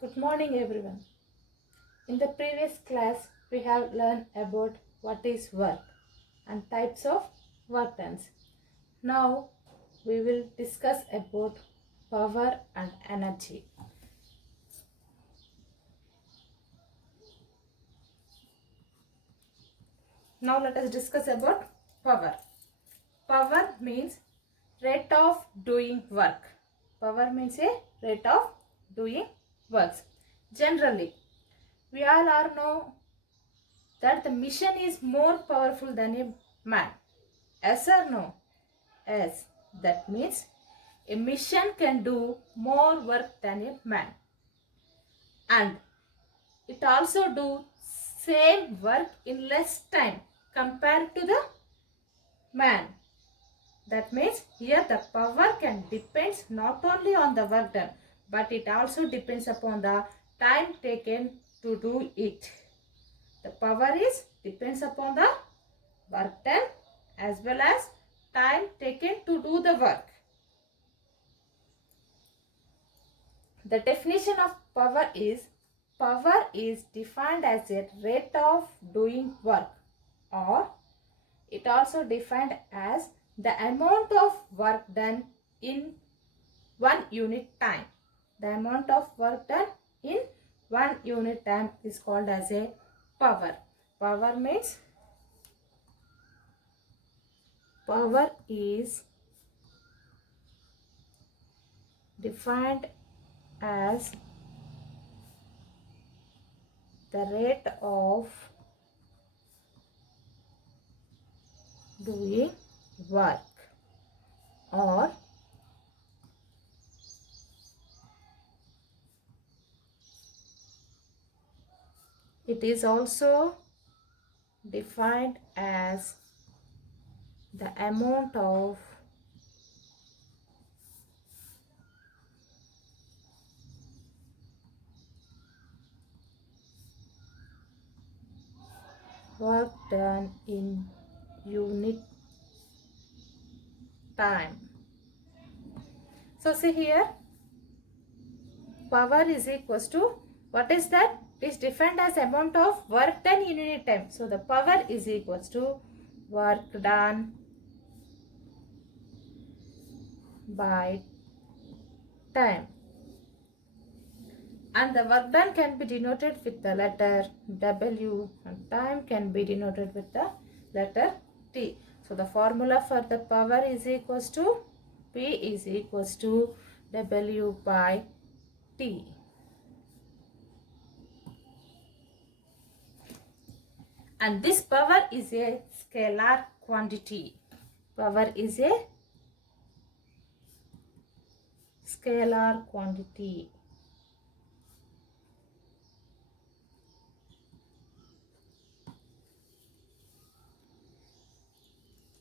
Good morning everyone. In the previous class we have learned about what is work and types of work done. Now we will discuss about power and energy. Now let us discuss about power. Power means rate of doing work. Power means a rate of doing works. Generally, we all are know that the machine is more powerful than a man. Yes or no? Yes. That means a machine can do more work than a man. And it also do same work in less time compared to the man. That means here the power can depends not only on the work done, but it also depends upon the time taken to do it. The power is depends upon the work done as well as time taken to do the work. The definition of power is defined as a rate of doing work, or it also defined as the amount of work done in 1 unit time. The amount of work done in 1 unit time is called as a power. Power means power is defined as the rate of doing work, or it is also defined as the amount of work done in unit time. So see here, power is equals to, what is that? It is defined as amount of work done in unit time. So the power is equals to work done by time. And the work done can be denoted with the letter W and time can be denoted with the letter T. So the formula for the power is equals to P is equals to W by T. And this power is a scalar quantity. Power is a scalar quantity.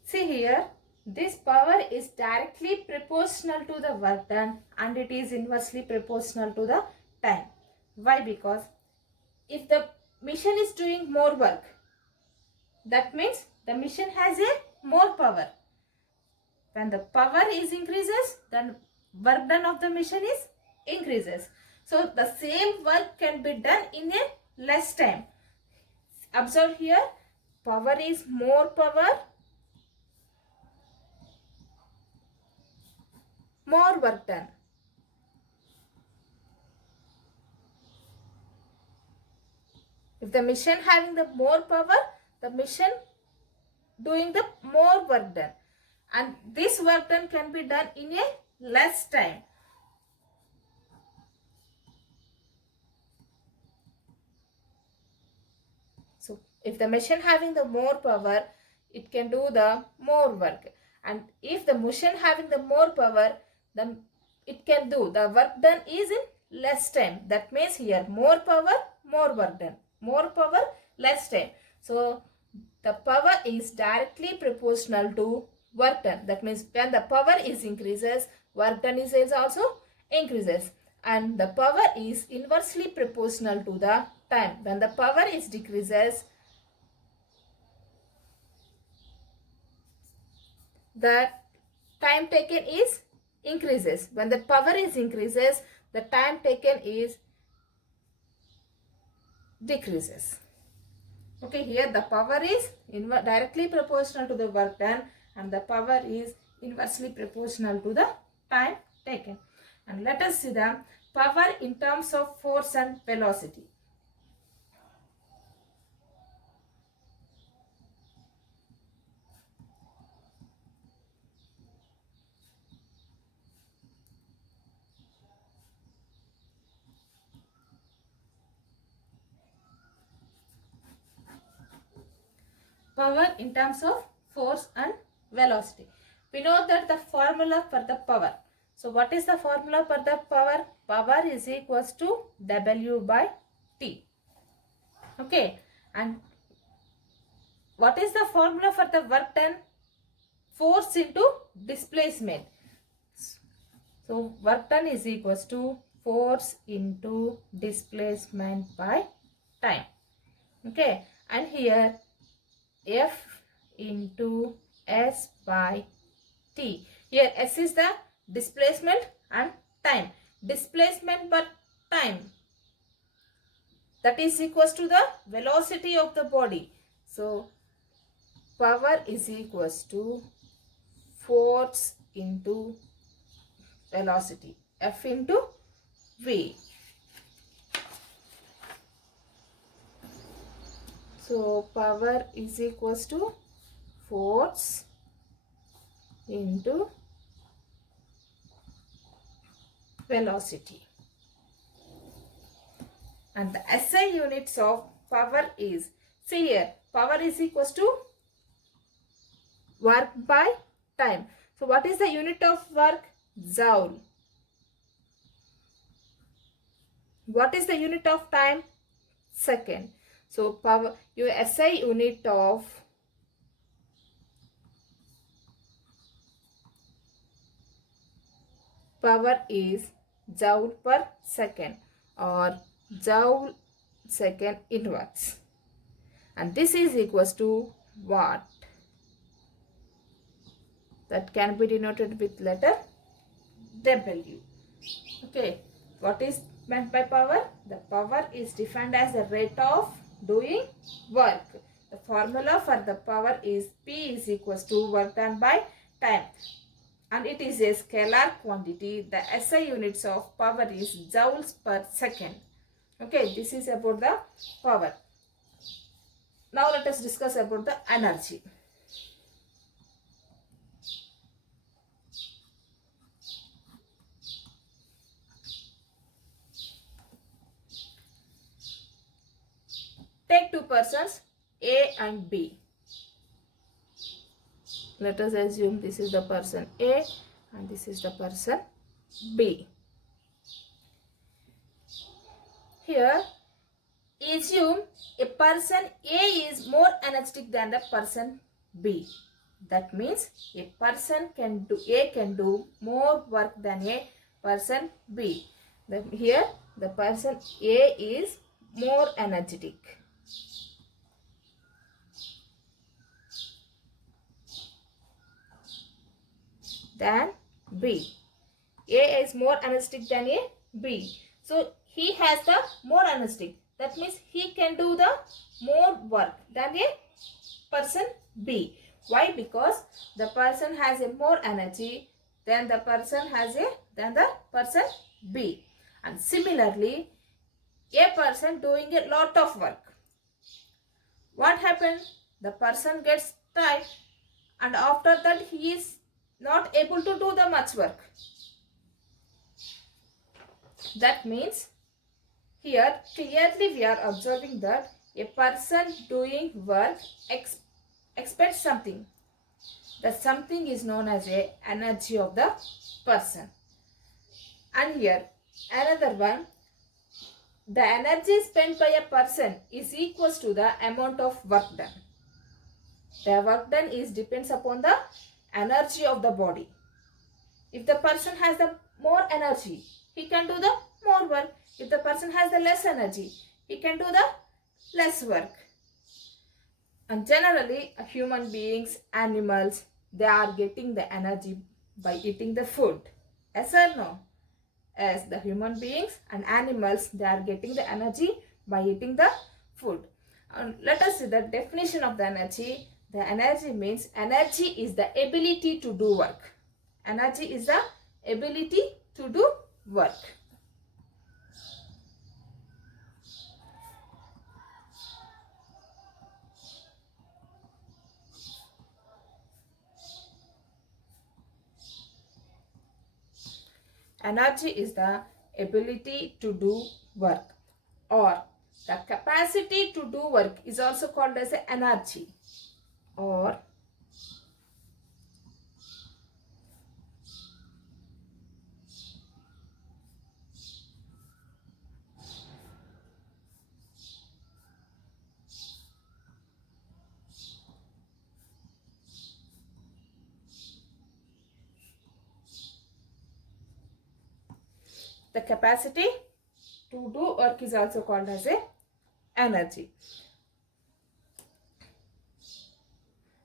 See here, this power is directly proportional to the work done and it is inversely proportional to the time. Why? Because if the machine is doing more work, that means the machine has a more power. When the power is increases, then work done of the machine is increases. So the same work can be done in a less time. Observe here, power is more power, more work done. If the machine having the more power, the machine doing the more work done. And this work done can be done in a less time. So if the machine having the more power, it can do the more work. And if the machine having the more power, then it can do the work done is in less time. That means here more power, more work done. More power, less time. So the power is directly proportional to work done. That means when the power is increases, work done is also increases. And the power is inversely proportional to the time. When the power is decreases, the time taken is increases. When the power is increases, the time taken is decreases. Okay, here the power is directly proportional to the work done and the power is inversely proportional to the time taken. And let us see the power in terms of force and velocity. Power in terms of force and velocity. We know that the formula for the power. So what is the formula for the power? Power is equals to W by T. Okay. And what is the formula for the work done? Force into displacement. So work done is equals to force into displacement by time. Okay. And here F into S by T. Here S is the displacement and time. Displacement per time, that is equals to the velocity of the body. So power is equals to force into velocity. F into V. So power is equals to force into velocity. And the SI units of power is, see here, power is equals to work by time. So what is the unit of work? Joule. What is the unit of time? Second. So power, your SI unit of power is joule per second or joule second inverse. And this is equals to watt. That can be denoted with letter W. Okay. What is meant by power? The power is defined as the rate of doing work. The formula for the power is P is equals to work done by time. And it is a scalar quantity. The SI units of power is joules per second. Okay, this is about the power. Now let us discuss about the energy. Take two persons, A and B. Let us assume this is the person A and this is the person B. Here, assume a person A is more energetic than the person B. That means a person A can do more work than a person B. Here, the person A is more energetic than B. A is more energetic than a B. So he has the more energetic. That means he can do the more work than a person B. Why? Because the person has a more energy than the person B. And similarly, a person doing a lot of work. What happens? The person gets tired and after that he is not able to do the much work. That means here clearly we are observing that a person doing work expects something. That something is known as a energy of the person. And here another one, the energy spent by a person is equals to the amount of work done. The work done depends upon the energy of the body. If the person has the more energy, he can do the more work. If the person has the less energy, he can do the less work. And generally, human beings, animals, they are getting the energy by eating the food. Yes or no? As the human beings and animals, they are getting the energy by eating the food. Let us see the definition of the energy. The energy means energy is the ability to do work. Energy is the ability to do work. Energy is the ability to do work, or the capacity to do work is also called as energy, or the capacity to do work is also called as a energy.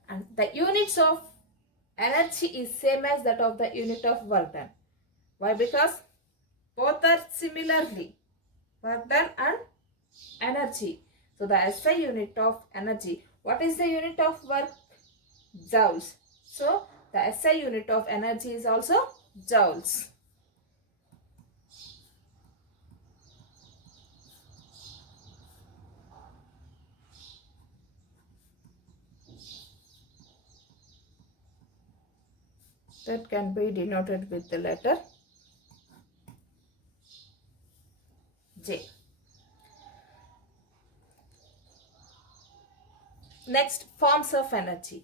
And the units of energy is same as that of the unit of work done. Why? Because both are similarly work done and energy. So the SI unit of energy. What is the unit of work? Joules. So the SI unit of energy is also joules. That can be denoted with the letter J. Next, forms of energy.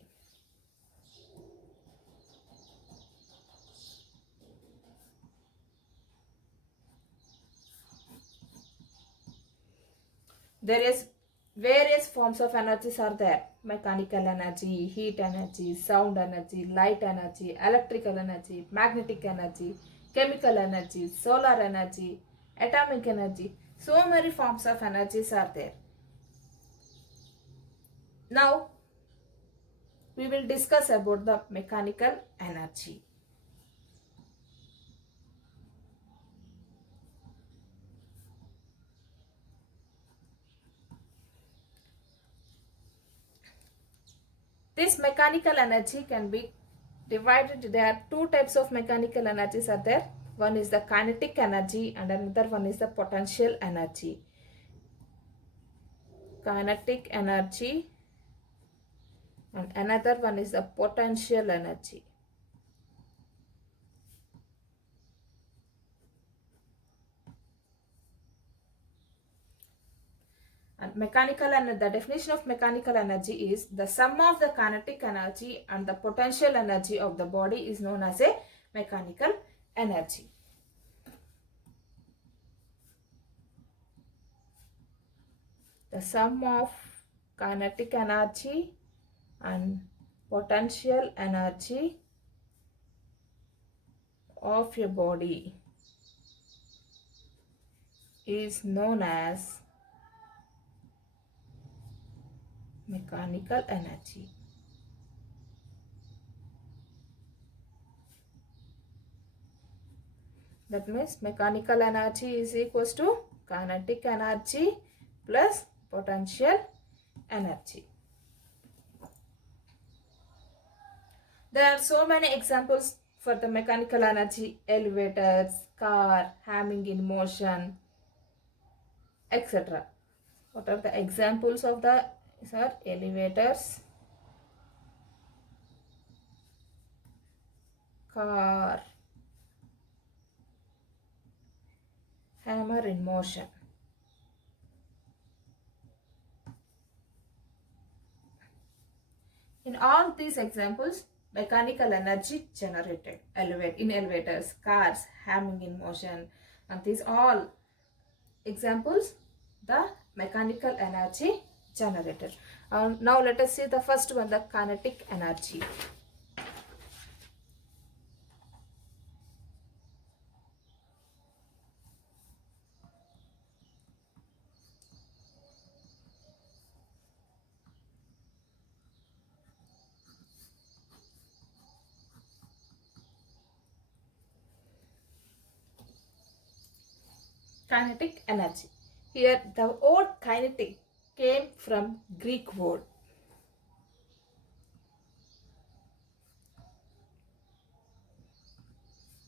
There is various forms of energies are there. Mechanical energy, heat energy, sound energy, light energy, electrical energy, magnetic energy, chemical energy, solar energy, atomic energy. So many forms of energies are there. Now, we will discuss about the mechanical energy. This mechanical energy can be divided. There are two types of mechanical energies are there. One is the kinetic energy and another one is the potential energy. Kinetic energy and another one is the potential energy. And mechanical energy, the definition of mechanical energy is the sum of the kinetic energy and the potential energy of the body is known as a mechanical energy. The sum of kinetic energy and potential energy of your body is known as mechanical energy. That means mechanical energy is equals to kinetic energy plus potential energy. There are so many examples for the mechanical energy: elevators, car, hamming in motion, etc. What are the examples of the elevators, car, hammer in motion. In all these examples, mechanical energy generated in elevators, cars, hamming in motion, and these all examples, the mechanical energy generated. Now let us see the first one, the kinetic energy. Kinetic energy. Here the word kinetic came from Greek word.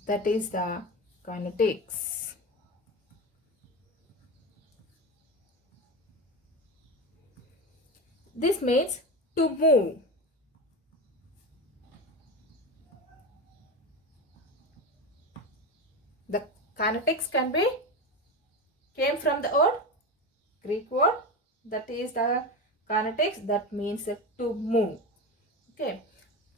That is the kinetics. This means to move. The kinetics came from the word Greek word, that is the kinetics, that means to move. Okay.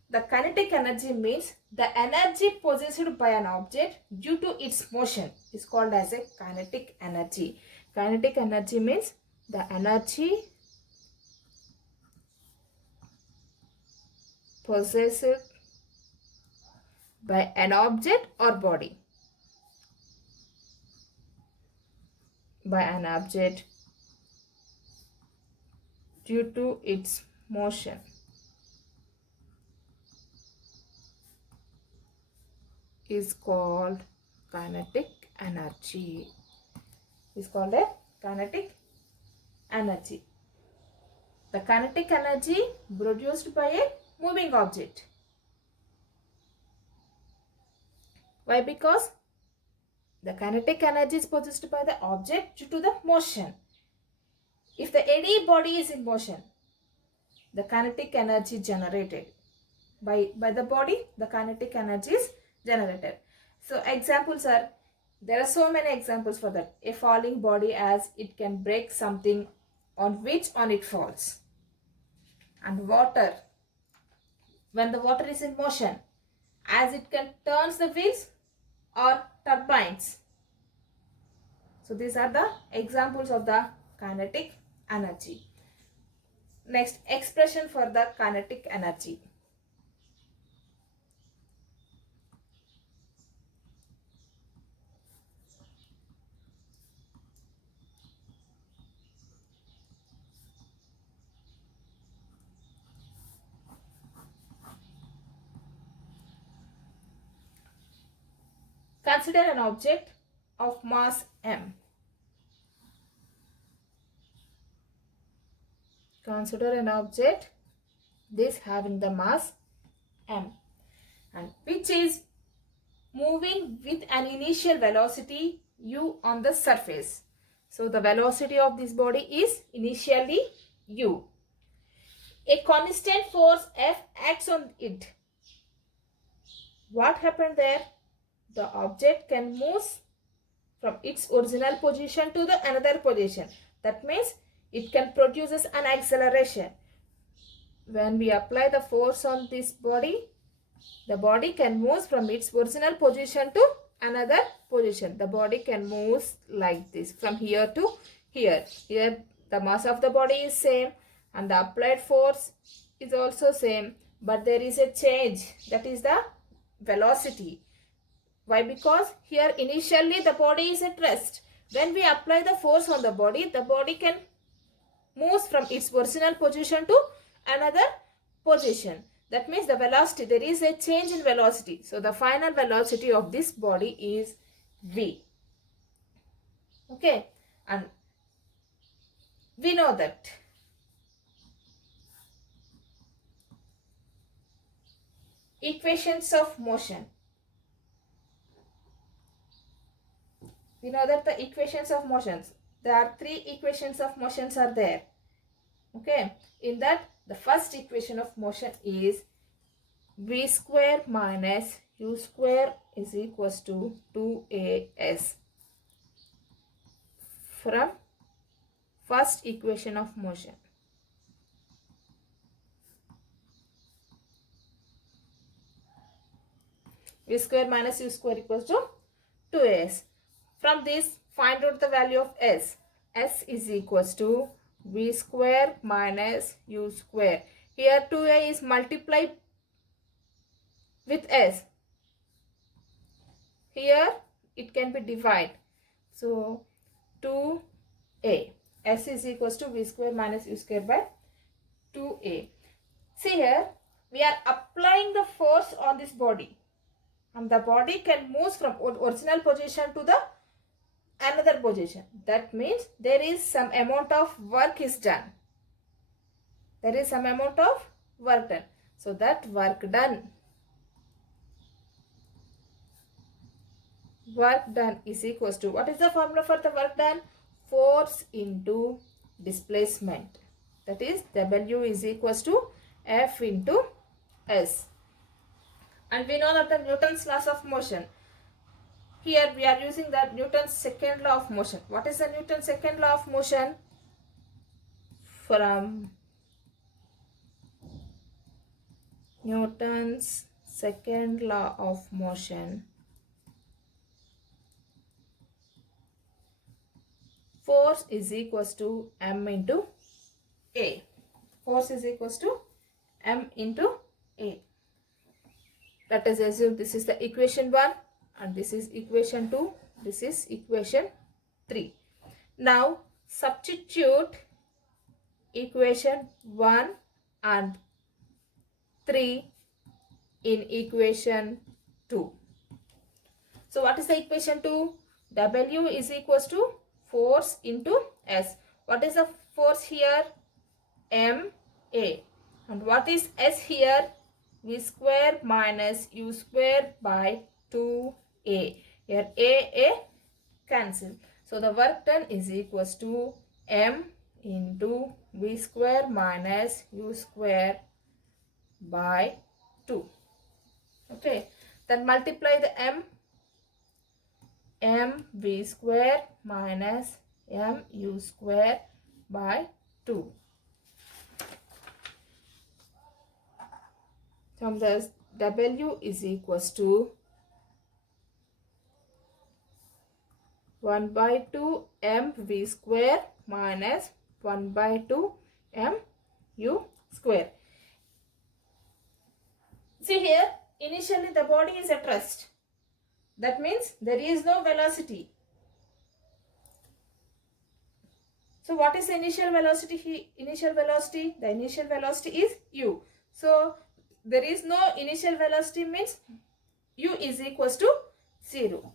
The kinetic energy means the energy possessed by an object due to its motion is called as a kinetic energy. Kinetic energy means the energy possessed by an object or body. By an object due to its motion is called kinetic energy. Is called a kinetic energy. The kinetic energy produced by a moving object. Why? Because the kinetic energy is possessed by the object due to the motion. If the any body is in motion, the kinetic energy generated by the body, the kinetic energy is generated. So examples are, there are so many examples for that. A falling body, as it can break something on it falls. And water, when the water is in motion, as it can turns the wheels or turbines. So these are the examples of the kinetic energy. Next, expression for the kinetic energy. Consider an object of mass m. Consider an object this having the mass m, and which is moving with an initial velocity u on the surface. So the velocity of this body is initially u. A constant force F acts on it. What happened there? The object can move from its original position to the another position. That means it can produce an acceleration. When we apply the force on this body, the body can move from its original position to another position. The body can move like this from here to here. Here the mass of the body is same and the applied force is also same, but there is a change, that is the velocity. Why? Because here initially the body is at rest. When we apply the force on the body can move from its original position to another position. That means the velocity, there is a change in velocity. So the final velocity of this body is v. Okay, and we know that equations of motion. We know that the equations of motions, there are three equations of motions are there. Okay, in that the first equation of motion is v square minus u square is equals to 2as. From first equation of motion. V square minus u square equals to 2as. From this, find out the value of s. S is equals to v square minus u square. Here 2a is multiplied with s. Here it can be divided. So 2a. S is equals to v square minus u square by 2a. See here, we are applying the force on this body. And the body can move from original position to the another position. That means there is some amount of work is done. There is some amount of work done. So that work done is equals to, what is the formula for the work done? Force into displacement. That is W is equals to F into S. And we know that the Newton's laws of motion. Here we are using the Newton's second law of motion. What is the Newton's second law of motion? From Newton's second law of motion, force is equals to M into A. Force is equals to M into A. Let us assume this is the equation 1 and this is equation 2. This is equation 3. Now substitute equation 1 and 3 in equation 2. So what is the equation 2? W is equals to force into S. What is the force here? M A. And what is S here? V square minus U square by 2A. Here A cancel. So the work done is equals to M into V square minus U square by 2. Okay. Then multiply the M V square minus M U square by 2. From this, W is equals to 1 by 2 M V square minus 1 by 2 M U square. See here, initially the body is at rest. That means there is no velocity. So what is the initial velocity? The initial velocity is U. So there is no initial velocity, means U is equals to 0.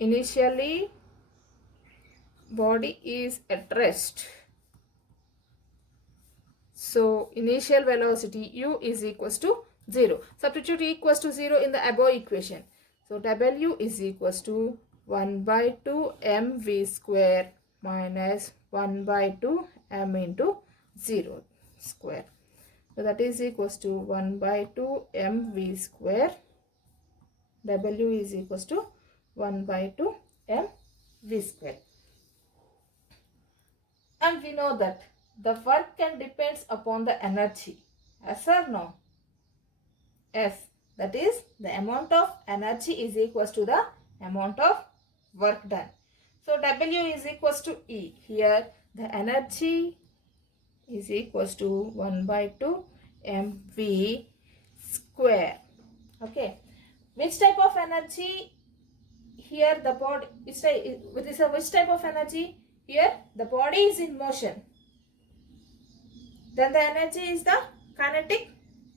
Initially body is at rest. So initial velocity U is equals to 0. Substitute equals to 0 in the above equation. So W is equals to 1 by 2 mv square minus 1 by 2 m into 0 square. So that is equals to 1 by 2 mv square. W is equals to 1 by 2 mv square. And we know that the work can depends upon the energy. Yes or no? Yes. That is, the amount of energy is equals to the amount of work done. So W is equals to E. Here the energy is equals to 1 by 2 mv square. Okay. Which type of energy? Here the body, which type of energy? Here the body is in motion. Then the energy is the kinetic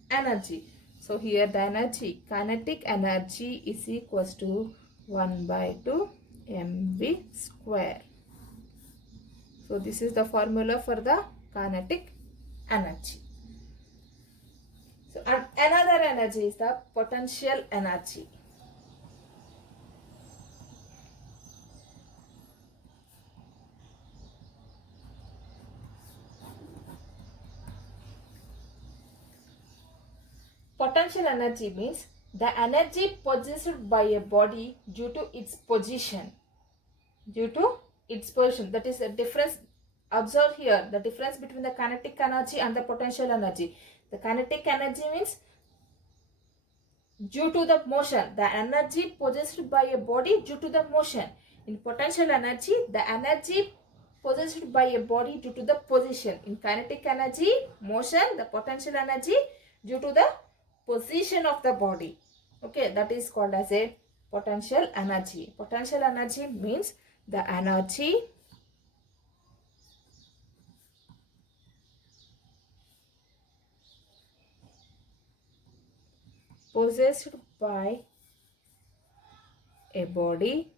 energy. So here the energy, kinetic energy is equals to 1 by 2 mv square. So this is the formula for the kinetic energy. So another energy is the potential energy. Potential energy means the energy possessed by a body due to its position. Due to its position. That is a difference. Observe here the difference between the kinetic energy and the potential energy. The kinetic energy means due to the motion. The energy possessed by a body due to the motion. In potential energy, the energy possessed by a body due to the position. In kinetic energy, motion, the potential energy due to the position of the body. Okay, that is called as a potential energy. Potential energy means the energy possessed by a body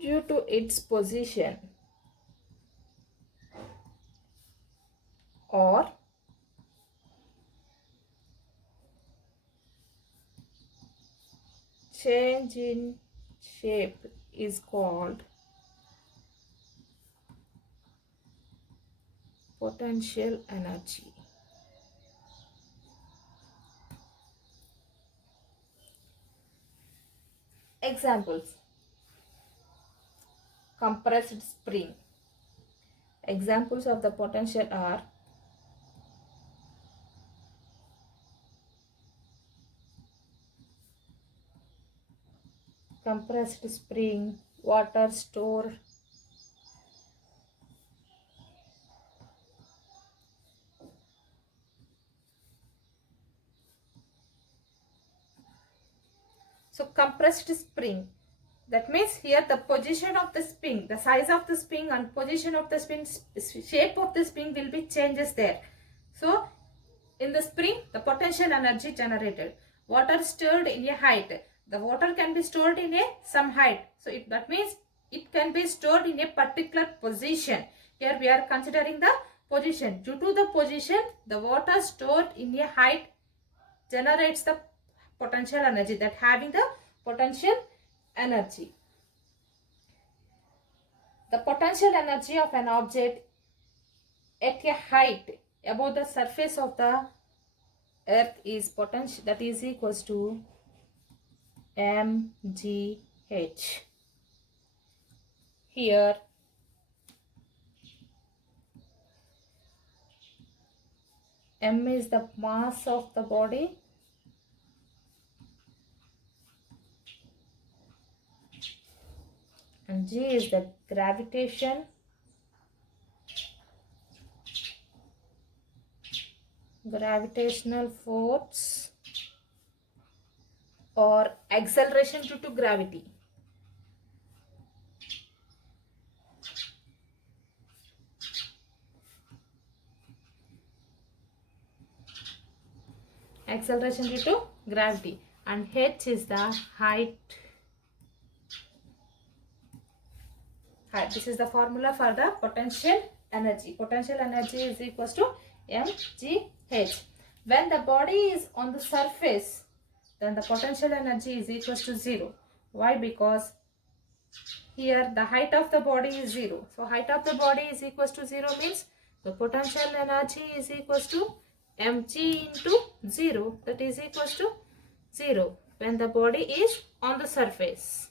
due to its position or change in shape is called potential energy. Examples: compressed spring. Examples of the potential are compressed spring, water store, so compressed spring, that means here the position of the spring, the size of the spring and position of the spring, shape of the spring will be changes there. So in the spring, the potential energy generated. Water stored in a height. The water can be stored in a some height. So that means it can be stored in a particular position. Here we are considering the position. Due to the position, the water stored in a height generates the potential energy, that having the potential energy. The potential energy of an object at a height above the surface of the earth is potential, that is equals to mgh. Here m is the mass of the body, and g is the gravitational force or acceleration due to gravity. Acceleration due to gravity, and h is the height. This is the formula for the potential energy. Potential energy is equals to mgh. When the body is on the surface, then the potential energy is equals to 0. Why? Because here the height of the body is 0. So height of the body is equals to 0 means the potential energy is equals to mg into 0, that is equals to 0 when the body is on the surface.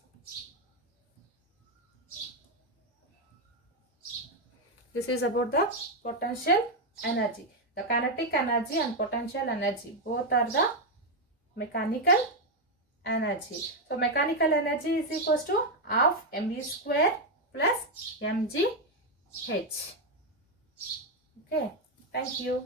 This is about the potential energy. The kinetic energy and potential energy, both are the mechanical energy. So mechanical energy is equals to half mv square plus mgh. Okay, thank you.